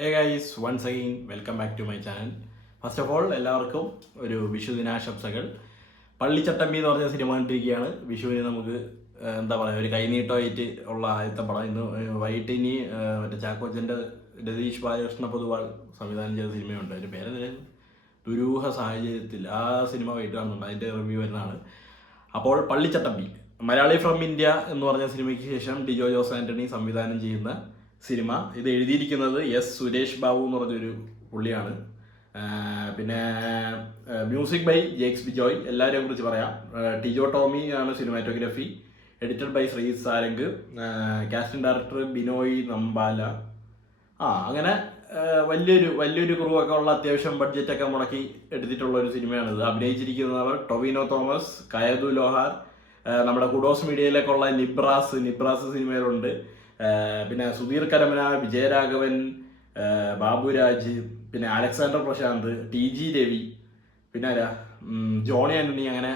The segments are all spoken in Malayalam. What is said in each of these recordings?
Hey guys, once again, welcome back to my channel. First of all എല്ലാവർക്കും ഒരു വിഷു ദിനാശംസകൾ. പള്ളിച്ചട്ടമ്പി എന്ന് പറഞ്ഞ സിനിമ കണ്ടിരിക്കുകയാണ്. വിഷുവിന് നമുക്ക് എന്താ പറയുക, ഒരു കൈനീട്ടമായിട്ട് ഉള്ള ആദ്യത്തെ പടം. ഇന്ന് വൈകിട്ട് ഇനി മറ്റേ ചാക്കോച്ചൻ്റെ രതീഷ് ബാലകൃഷ്ണ പൊതുവാൾ സംവിധാനം ചെയ്ത സിനിമയുണ്ട്. അതിൻ്റെ പേര് ദുരൂഹ സാഹചര്യത്തിൽ ആ സിനിമ വൈകിട്ട് കാണുന്നുണ്ട്. അതിൻ്റെ റിവ്യൂ വരുന്നതാണ്. അപ്പോൾ പള്ളിച്ചട്ടമ്പി മലയാളി ഫ്രം ഇന്ത്യ എന്ന് പറഞ്ഞ സിനിമയ്ക്ക് ശേഷം ഡിജോ ജോസ് ആൻ്റണി സംവിധാനം ചെയ്യുന്ന സിനിമ. ഇത് എഴുതിയിരിക്കുന്നത് എസ് സുരേഷ് ബാബു എന്ന് പറഞ്ഞൊരു പുള്ളിയാണ്. പിന്നെ മ്യൂസിക് ബൈ ജേക്സ് ബിജോയ്. എല്ലാവരെയും കുറിച്ച് പറയാം. ടിജോ ടോമി ആണ് cinematography. Edited by Sree Sarang. Casting director Binoy Nampala. അങ്ങനെ വലിയൊരു ക്രൂ ഒക്കെ ഉള്ള അത്യാവശ്യം ബഡ്ജറ്റൊക്കെ മുടക്കി എടുത്തിട്ടുള്ള ഒരു സിനിമയാണിത്. അഭിനയിച്ചിരിക്കുന്നവർ ടൊവിനോ തോമസ്, കയതു ലോഹാർ, നമ്മുടെ കുഡോസ് മീഡിയയിലൊക്കെ ഉള്ള നിബ്രാസ് സിനിമയിലുണ്ട്. പിന്നെ സുധീർ കരമന, വിജയരാഘവൻ, ബാബുരാജ്, പിന്നെ അലക്സാണ്ടർ പ്രശാന്ത്, TG രവി, പിന്നെ ആരാ, ജോണി ആന്റണി, അങ്ങനെ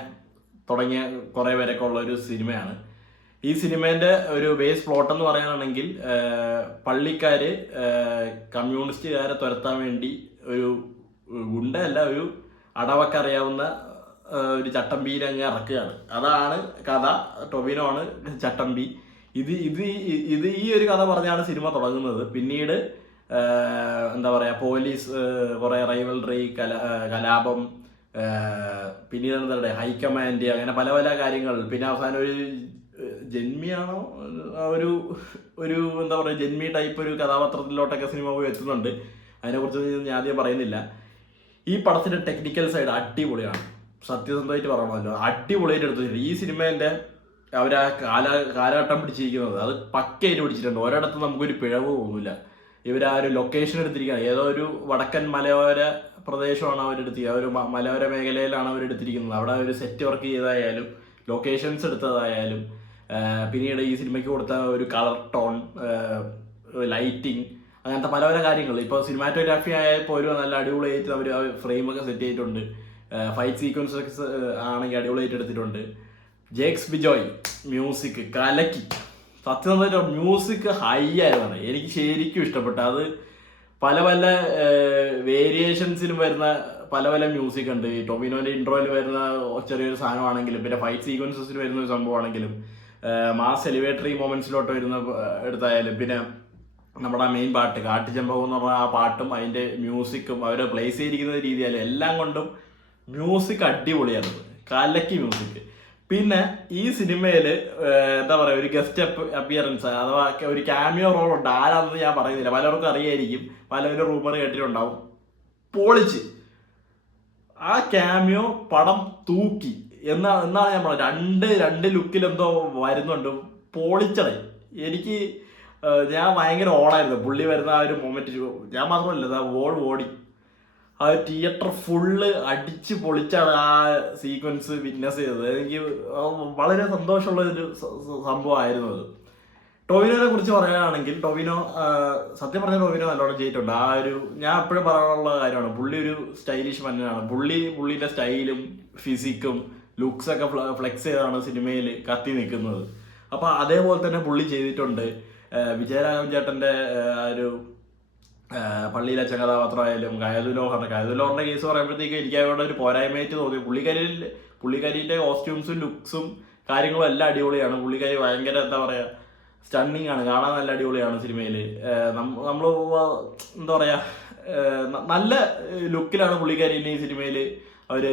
തുടങ്ങിയ കുറേ പേരൊക്കെ ഉള്ള ഒരു സിനിമയാണ്. ഈ സിനിമേൻ്റെ ഒരു ബേസ് പ്ലോട്ട് എന്ന് പറയാനാണെങ്കിൽ, പള്ളിക്കാര് കമ്മ്യൂണിസ്റ്റുകാരെ തുരത്താൻ വേണ്ടി ഒരു ഗുണ്ടയല്ല, ഒരു അടവൊക്കെ അറിയാവുന്ന ഒരു ചട്ടമ്പിയെ അങ്ങ് ഇറക്കുകയാണ്. അതാണ് കഥ. ടൊവിനോ ആണ് ചട്ടമ്പി. ഇത് ഈ ഒരു കഥ പറഞ്ഞാണ് സിനിമ തുടങ്ങുന്നത്. പിന്നീട് എന്താ പറയുക, പോലീസ്, കുറേ റൈവൽറി, കലാപം, പിന്നീട് എന്താ പറയുക, ഹൈക്കമാൻഡ്, അങ്ങനെ പല പല കാര്യങ്ങൾ. പിന്നെ അവസാനം ഒരു ജന്മിയാണോ, ഒരു എന്താ പറയുക, ജന്മി ടൈപ്പ് ഒരു കഥാപാത്രത്തിലോട്ടൊക്കെ സിനിമ പോയി എത്തുന്നുണ്ട്. അതിനെക്കുറിച്ച് ഞാൻ ആദ്യം പറയുന്നില്ല. ഈ പടത്തിൻ്റെ ടെക്നിക്കൽ സൈഡ് അടിപൊളിയാണ്. സത്യസന്ധമായിട്ട് പറയണമല്ലോ, അടിപൊളിയായിട്ട് എടുത്തിട്ടുണ്ട്. ഈ സിനിമേൻ്റെ അവരാ കാലഘട്ടം പിടിച്ചിരിക്കുന്നത് അത് പക്കയായിട്ട് പിടിച്ചിട്ടുണ്ട്. ഒരിടത്തും നമുക്കൊരു പിഴവ് തോന്നില്ല. ഇവരാ ഒരു ലൊക്കേഷൻ എടുത്തിരിക്കുന്നത് ഏതോ ഒരു വടക്കൻ മലയോര പ്രദേശമാണ് അവരെടുത്തിരിക്കുന്നത്. ഒരു മലയോര മേഖലയിലാണ് അവരെടുത്തിരിക്കുന്നത്. അവിടെ ഒരു സെറ്റ് വർക്ക് ചെയ്തതായാലും ലൊക്കേഷൻസ് എടുത്തതായാലും പിന്നീട് ഈ സിനിമയ്ക്ക് കൊടുത്ത ഒരു കളർ ടോൺ, ലൈറ്റിങ്, അങ്ങനത്തെ പല പല കാര്യങ്ങൾ. ഇപ്പോൾ സിനിമാറ്റോഗ്രാഫി ആയപ്പോൾ ഒരു നല്ല അടിപൊളിയായിട്ട് അവർ ഫ്രെയിമൊക്കെ സെറ്റ് ചെയ്തിട്ടുണ്ട്. ഫൈറ്റ് സീക്വൻസസ് ആണെങ്കിൽ അടിപൊളിയായിട്ട് എടുത്തിട്ടുണ്ട്. ജേക്സ് ബിജോയ് മ്യൂസിക് കലക്കി. സത്യം പറഞ്ഞാൽ മ്യൂസിക് ഹൈ ആയിരുന്നു. എനിക്ക് ശരിക്കും ഇഷ്ടപ്പെട്ടു. അത് പല പല വേരിയേഷൻസിലും വരുന്ന പല പല മ്യൂസിക് ഉണ്ട്. ടൊവിനോന്റെ ഇൻട്രോയിൽ വരുന്ന ചെറിയൊരു സാധനമാണെങ്കിലും, പിന്നെ ഫൈറ്റ് സീക്വൻസസിൽ വരുന്ന ഒരു സംഭവമാണെങ്കിലും, മാസ് എലിവേറ്ററി മൊമെന്റ്സിലോട്ട് വരുന്ന എടുത്തായാലും, പിന്നെ നമ്മുടെ മെയിൻ പാട്ട് കാട്ടുചെമ്പകം എന്ന് പറഞ്ഞ ആ പാട്ടും അതിന്റെ മ്യൂസിക്കും അവർ പ്ലേസ് ചെയ്തിരിക്കുന്ന രീതിയായാലും എല്ലാം കൊണ്ടും മ്യൂസിക് അടിപൊളിയായിരുന്നു. കലക്കി മ്യൂസിക്. പിന്നെ ഈ സിനിമയിൽ എന്താ പറയുക, ഒരു ഗസ്റ്റ് അപ്പിയറൻസ് അഥവാ ഒരു ക്യാമിയോ റോൾ ഉണ്ട്. ആരാണെന്ന് ഞാൻ പറയുന്നില്ല, പലർക്കും അറിയായിരിക്കും, പലവരും റൂമർ കേട്ടിട്ടുണ്ടാവും. പൊളിച്ച് ആ ക്യാമിയോ പടം തൂക്കി എന്നാണ് ഞാൻ പറഞ്ഞത്. രണ്ട് ലുക്കിൽ എന്തോ വരുന്നുണ്ട്. പൊളിച്ചടേ. എനിക്ക് ഞാൻ ഭയങ്കര ഓടായിരുന്നു പുള്ളി വരുന്ന ആ ഒരു മൊമെന്റ്. ഞാൻ മാത്രമല്ല, ഓടി ആ തിയേറ്റർ ഫുള്ള് അടിച്ച് പൊളിച്ചാണ് ആ സീക്വൻസ് വിറ്റ്നസ് ചെയ്തത്. എനിക്ക് വളരെ സന്തോഷമുള്ള ഒരു സംഭവമായിരുന്നു അത്. ടൊവിനോനെ കുറിച്ച് പറയാനാണെങ്കിൽ, ടൊവിനോ സത്യം പറഞ്ഞ ടൊവിനോ നല്ലോണം ചെയ്തിട്ടുണ്ട്. ആ ഒരു ഞാൻ എപ്പോഴും പറയാനുള്ള കാര്യമാണ്, പുള്ളി ഒരു സ്റ്റൈലിഷ് മന്നനാണ്. പുള്ളിന്റെ സ്റ്റൈലും ഫിസിക്കും ലുക്സൊക്കെ ഫ്ലെക്സ് ചെയ്താണ് സിനിമയിൽ കത്തി നിൽക്കുന്നത്. അപ്പൊ അതേപോലെ തന്നെ പുള്ളി ചെയ്തിട്ടുണ്ട്. വിജയരാഘവൻ ചേട്ടന്റെ ഒരു പള്ളിയിലെ അച്ഛൻ കഥാപാത്രമായാലും, കയതുലോഹറിന്റെ കേസ് പറയുമ്പോഴത്തേക്കും എനിക്ക് അവരുടെ ഒരു പോരായ്മയായിട്ട് തോന്നി. പുള്ളിക്കാരിന്റെ കോസ്റ്റ്യൂംസും ലുക്സും കാര്യങ്ങളും എല്ലാം അടിപൊളിയാണ്. പുള്ളിക്കാരി ഭയങ്കര എന്താ പറയാ, സ്റ്റണ്ണിങ് ആണ്, കാണാൻ നല്ല അടിപൊളിയാണ് സിനിമയിൽ. നമ്മൾ എന്താ പറയാ, നല്ല ലുക്കിലാണ് പുള്ളിക്കാരി ഈ സിനിമയിൽ അവര്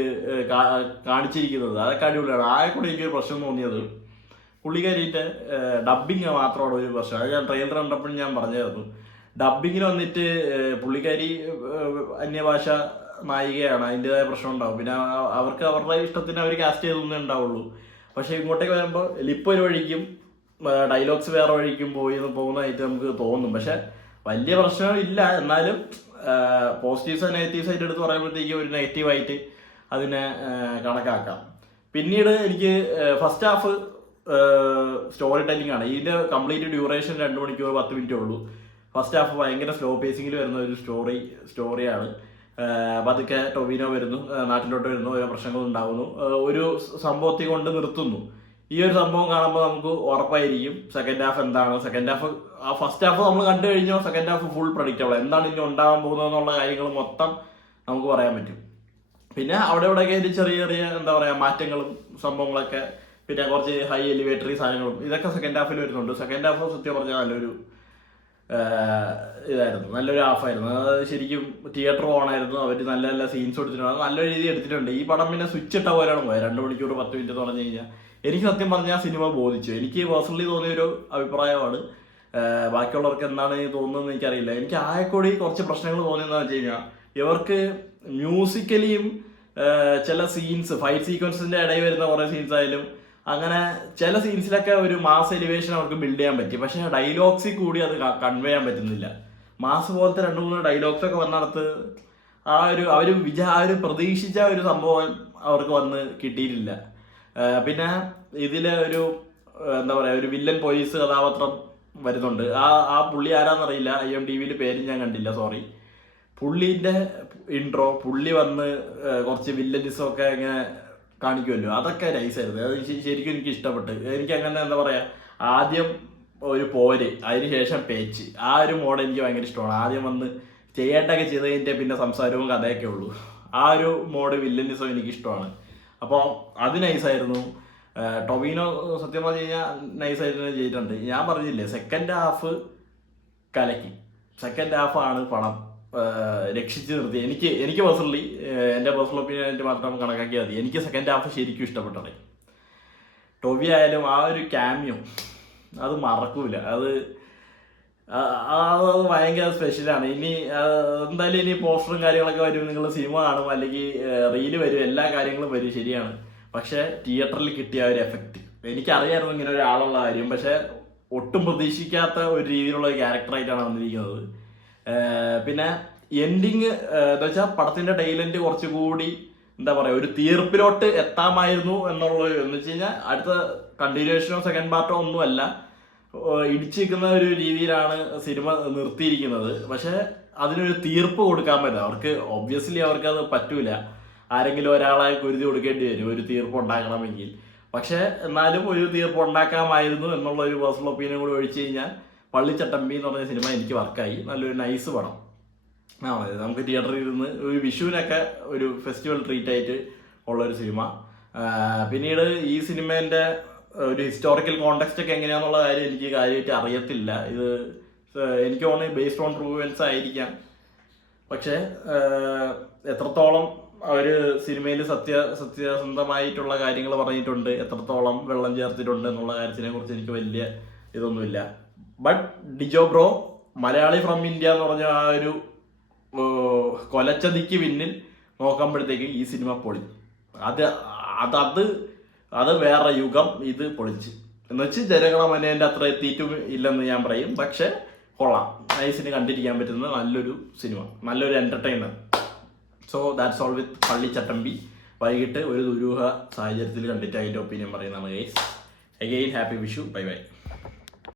കാണിച്ചിരിക്കുന്നത്. അതൊക്കെ അടിപൊളിയാണ്. ആയെക്കൂടെ എനിക്കൊരു പ്രശ്നം തോന്നിയത് പുള്ളിക്കാരിന്റെ ഡബിങ് മാത്രമാണ് ഒരു പ്രശ്നം. അത് ഞാൻ ട്രെയിലർ കണ്ടപ്പോഴും ഞാൻ പറഞ്ഞായിരുന്നു. ഡബിങ്ങിന് വന്നിട്ട് പുള്ളിക്കാരി അന്യഭാഷ നായികയാണ്, അതിൻ്റെതായ പ്രശ്നം ഉണ്ടാവും. പിന്നെ അവർക്ക് അവരുടെ ഇഷ്ടത്തിന് അവർ കാസ്റ്റ് ചെയ്തൊന്നേ ഉണ്ടാവുള്ളൂ. പക്ഷെ ഇങ്ങോട്ടേക്ക് വരുമ്പോൾ ലിപ്പ് ഒരു വഴിക്കും ഡയലോഗ്സ് വേറെ വഴിക്കും പോകുന്നതായിട്ട് നമുക്ക് തോന്നും. പക്ഷെ വലിയ പ്രശ്നമില്ല. എന്നാലും പോസിറ്റീവ്സ് ആൻഡ് നെഗറ്റീവ്സ് ആയിട്ട് എടുത്ത് പറയുമ്പോഴത്തേക്കും ഒരു നെഗറ്റീവായിട്ട് അതിനെ കണക്കാക്കാം. പിന്നീട് എനിക്ക് ഫസ്റ്റ് ഹാഫ് സ്റ്റോറി ടെല്ലിംഗ് ആണ്. ഇതിന്റെ കംപ്ലീറ്റ് ഡ്യൂറേഷൻ 2 മണിക്കൂർ 10 മിനിറ്റേ ഉള്ളൂ. ഫസ്റ്റ് ഹാഫ് ഭയങ്കര സ്ലോ പേസിങ്ങിൽ വരുന്ന ഒരു സ്റ്റോറിയാണ്. പതുക്കെ ടൊവിനോ വരുന്നു, നാട്ടിലോട്ട് വരുന്നു, ഓരോ പ്രശ്നങ്ങൾ ഉണ്ടാകുന്നു, ഒരു സംഭവത്തിൽ കൊണ്ട് നിർത്തുന്നു. ഈ ഒരു സംഭവം കാണുമ്പോൾ നമുക്ക് ഉറപ്പായിരിക്കും സെക്കൻഡ് ഹാഫ് എന്താണ്. സെക്കൻഡ് ഹാഫ് ആ ഫസ്റ്റ് ഹാഫ് നമ്മൾ കണ്ടു കഴിഞ്ഞാൽ സെക്കൻഡ് ഹാഫ് ഫുൾ പ്രഡിക്റ്റബിൾ. എന്താണ് ഇനി ഉണ്ടാകാൻ പോകുന്നത് എന്നുള്ള കാര്യങ്ങൾ മൊത്തം നമുക്ക് പറയാൻ പറ്റും. പിന്നെ അവിടെ ഇവിടെയൊക്കെ ചെറിയ ചെറിയ എന്താ പറയുക മാറ്റങ്ങളും സംഭവങ്ങളൊക്കെ, പിന്നെ കുറച്ച് ഹൈ എലിവേറ്ററി സാധനങ്ങളും ഇതൊക്കെ സെക്കൻഡ് ഹാഫിൽ വരുന്നുണ്ട്. സെക്കൻഡ് ഹാഫ് സത്യം പറഞ്ഞാൽ നല്ലൊരു ഇതായിരുന്നു, നല്ലൊരു ഹാഫായിരുന്നു. അത് ശരിക്കും തിയേറ്റർ ഓണായിരുന്നു. അവർ നല്ല നല്ല സീൻസ് എടുത്തിട്ടുണ്ട്, നല്ല രീതി എടുത്തിട്ടുണ്ട്. ഈ പടം പിന്നെ സ്വിച്ച് ഇട്ട പോലെയാണ് പോയത്. 2 മണിക്കൂർ 10 മിനിറ്റ് എന്ന് പറഞ്ഞു കഴിഞ്ഞാൽ എനിക്ക് സത്യം പറഞ്ഞാൽ സിനിമ ബോധിച്ചു. എനിക്ക് പേഴ്സണലി തോന്നിയൊരു അഭിപ്രായമാണ്. ബാക്കിയുള്ളവർക്ക് എന്താണ് തോന്നുന്നതെന്ന് എനിക്കറിയില്ല. എനിക്ക് ആയക്കൂടി കുറച്ച് പ്രശ്നങ്ങൾ തോന്നിയെന്ന് വെച്ച് കഴിഞ്ഞാൽ ഇവർക്ക് മ്യൂസിക്കലിയും ചില സീൻസ് ഫൈറ്റ് സീക്വൻസിന്റെ ഇടയിൽ വരുന്ന കുറേ സീൻസ് ആയാലും അങ്ങനെ ചില സീൻസിലൊക്കെ ഒരു മാസ് എലിവേഷൻ അവർക്ക് ബിൽഡ് ചെയ്യാൻ പറ്റി. പക്ഷേ ഡയലോഗ്സിൽ കൂടി അത് കൺവേ ചെയ്യാൻ പറ്റുന്നില്ല. മാസ് പോലത്തെ 2-3 ഡയലോഗ്സ് ഒക്കെ വന്നിടത്ത് ആ ഒരു പ്രതീക്ഷിച്ച ഒരു സംഭവം അവർക്ക് വന്ന് കിട്ടിയിട്ടില്ല. പിന്നെ ഇതില് ഒരു എന്താ പറയാ ഒരു വില്ലൻ പോലീസ് കഥാപാത്രം വരുന്നുണ്ട്. ആ പുള്ളി ആരാന്നറിയില്ല, IMDb പേരും ഞാൻ കണ്ടില്ല, സോറി. പുള്ളീന്റെ ഇൻട്രോ, പുള്ളി വന്ന് കുറച്ച് വില്ലനിസം ഒക്കെ ഇങ്ങനെ കാണിക്കുമല്ലോ, അതൊക്കെ നൈസായിരുന്നു. അത് ശരിക്കും എനിക്ക് ഇഷ്ടപ്പെട്ട്. എനിക്ക് അങ്ങനെ എന്താ പറയാ ആദ്യം ഒരു പോര്, അതിനുശേഷം പേച്ച്, ആ ഒരു മോഡ് എനിക്ക് ഭയങ്കര ഇഷ്ടമാണ്. ആദ്യം വന്ന് ചെയ്യേണ്ടൊക്കെ ചെയ്ത് കഴിഞ്ഞിട്ട് പിന്നെ സംസാരവും കഥയൊക്കെ ഉള്ളൂ. ആ ഒരു മോഡ് വില്ലനിസം എനിക്ക് ഇഷ്ടമാണ്. അപ്പോൾ അത് നൈസായിരുന്നു. ടൊവിനോ സത്യം പറഞ്ഞു കഴിഞ്ഞാൽ നൈസായിട്ട് ചെയ്തിട്ടുണ്ട്. ഞാൻ പറഞ്ഞില്ലേ സെക്കൻഡ് ഹാഫ് കലക്കി. സെക്കൻഡ് ഹാഫാണ് പടം രക്ഷിച്ച് നിർത്തി. എനിക്ക് പേഴ്സണലി എൻ്റെ പേഴ്സണൽ ഒപ്പീനിയനായിട്ട് മാത്രം കണക്കാക്കിയാൽ മതി. എനിക്ക് സെക്കൻഡ് ഹാഫ് ശരിക്കും ഇഷ്ടപ്പെട്ടത്. ടൊവി ആയാലും ആ ഒരു ക്യാമിയോ അത് മറക്കൂല. അത് ഭയങ്കര സ്പെഷ്യലാണ്. ഇനി എന്തായാലും ഇനി പോസ്റ്ററും കാര്യങ്ങളൊക്കെ വരും, നിങ്ങൾ സിനിമ കാണും, അല്ലെങ്കിൽ റീല് വരും, എല്ലാ കാര്യങ്ങളും വരും, ശരിയാണ്. പക്ഷെ തിയേറ്ററിൽ കിട്ടിയ ഒരു എഫക്റ്റ് എനിക്കറിയായിരുന്നു ഇങ്ങനെ ഒരാളുള്ള കാര്യം. പക്ഷെ ഒട്ടും പ്രതീക്ഷിക്കാത്ത ഒരു രീതിയിലുള്ള ഒരു ക്യാരക്ടറായിട്ടാണ് വന്നിരിക്കുന്നത്. പിന്നെ എൻഡിങ് എന്താ വെച്ചാൽ പടത്തിന്റെ ടൈലന്റ് കുറച്ചുകൂടി എന്താ പറയുക ഒരു തീർപ്പിലോട്ട് എത്താമായിരുന്നു എന്നുള്ളത്. എന്ന് വെച്ച് കഴിഞ്ഞാൽ അടുത്ത കണ്ടിന്യൂഷനോ സെക്കൻഡ് പാർട്ടോ ഒന്നുമല്ല, ഇടിച്ചിരിക്കുന്ന ഒരു രീതിയിലാണ് സിനിമ നിർത്തിയിരിക്കുന്നത്. പക്ഷെ അതിനൊരു തീർപ്പ് കൊടുക്കാൻ പറ്റില്ല അവർക്ക്. ഒബ്വിയസ്ലി അവർക്കത് പറ്റൂല. ആരെങ്കിലും ഒരാളെ കുരുതി കൊടുക്കേണ്ടി വരും ഒരു തീർപ്പ് ഉണ്ടാക്കണമെങ്കിൽ. പക്ഷെ എന്നാലും ഒരു തീർപ്പ് ഉണ്ടാക്കാമായിരുന്നു എന്നുള്ള ഒരു പേഴ്സണൽ ഒപ്പീനിയൻ കൂടി ഒഴിച്ചു കഴിഞ്ഞാൽ പള്ളിച്ചട്ടമ്പി എന്ന് പറഞ്ഞ സിനിമ എനിക്ക് വർക്കായി. നല്ലൊരു നൈസ് പടം ആണ്. നമുക്ക് തിയേറ്ററിൽ ഇരുന്ന് ഒരു വിഷുവിനൊക്കെ ഒരു ഫെസ്റ്റിവൽ ട്രീറ്റ് ആയിട്ട് ഉള്ളൊരു സിനിമ. പിന്നീട് ഈ സിനിമേൻ്റെ ഒരു ഹിസ്റ്റോറിക്കൽ കോണ്ടെക്സ്റ്റ് ഒക്കെ എങ്ങനെയാണെന്നുള്ള കാര്യം എനിക്ക് കാര്യമായിട്ട് അറിയത്തില്ല. ഇത് എനിക്ക് തോന്നുന്നു ബേസ്ഡ് ഓൺ ട്രൂ ഇവൻറ്റ്സ് ആയിരിക്കാം. പക്ഷേ എത്രത്തോളം അവർ സിനിമയിൽ സത്യസന്ധമായിട്ടുള്ള കാര്യങ്ങൾ പറഞ്ഞിട്ടുണ്ട്, എത്രത്തോളം വെള്ളം ചേർത്തിട്ടുണ്ട് എന്നുള്ള കാര്യത്തിനെ കുറിച്ച് എനിക്ക് വലിയ ഇതൊന്നുമില്ല. But Dijo bro Malayali from India എന്ന് പറഞ്ഞ ആ ഒരു കൊലച്ചതിക്ക് പിന്നിൽ നോക്കുമ്പോഴത്തേക്ക് ഈ സിനിമ പൊളി. അത് വേറെ യുഗം. ഇത് പൊളിച്ച് എന്ന് വെച്ച് ജനഗണമനേൻ്റെ അത്ര എത്തിയിട്ടും ഇല്ലെന്ന് ഞാൻ പറയും. പക്ഷെ കൊള്ളാം, നൈസിന് കണ്ടിരിക്കാൻ പറ്റുന്ന നല്ലൊരു സിനിമ, നല്ലൊരു എൻ്റർടൈനർ. സോ ദാറ്റ്സ് ഓൾ വിത്ത് പള്ളിച്ചട്ടമ്പി. വൈകിട്ട് ഒരു ദുരൂഹ സാഹചര്യത്തിൽ കണ്ടിട്ട് അതിൻ്റെ ഒപ്പീനിയൻ പറയുന്നതാണ് guys. Again happy Vishu, bye bye.